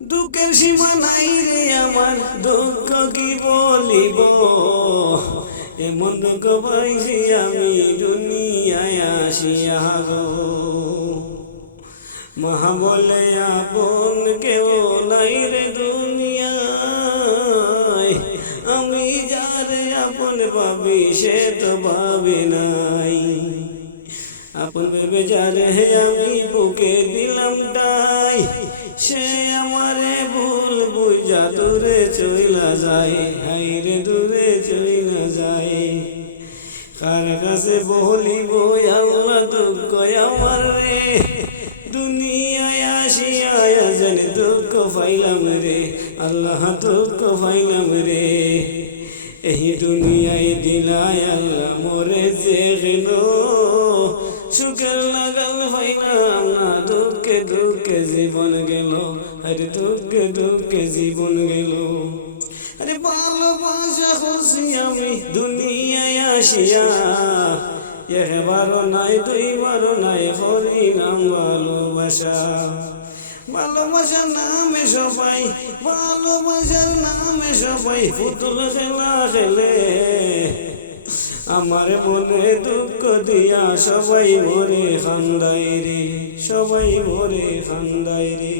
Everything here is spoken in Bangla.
দুঃখের সীমা নাই রে আমার, দুঃখ কি বলিব, এমন দুঃখ পাইছি আমি দুনিয়ায় আসিয়া গো। মা বলে আপন কেউ নাই রে দুনিয়ায়, আমি যারে আপন ভাবি সে তো ভাবি নাই। আপন ভেবে যারে আমি বুকে দিলাম তাই, সে আমারে ভুল বুঝা দূরে চইলা যায়, হাইরে দূরে চইলা যায়। কার কাছে বলিব আল্লাহ দুঃখ আমার রে, দুনিয়ায় আসিয়া জানি দুঃখ পাইলাম রে, আল্লাহ দুঃখ পাইলাম রে। এই দুনিয়ায় দিলাই আল্লাহ মোরে যে গেল, সুখের লাগাল পাইলাম না, দুঃখে দুঃখে জীবন গেল, আরে দুঃখে দুঃখে জীবন গেল। আরে ভালোবাসা খুশি আমি দুনিয়ায় আসিয়া, একবারও নাই দুইবারও নাই হরিনাম ভালোবাসা। ভালোবাসার নামে সবাই, ভালোবাসার নামে সবাই পুতুল খেলা খেলে, আমার মনে দুঃখ দিয়া সবাই মরে খান্দাই রে, সবাই মরে খান্দাই রে।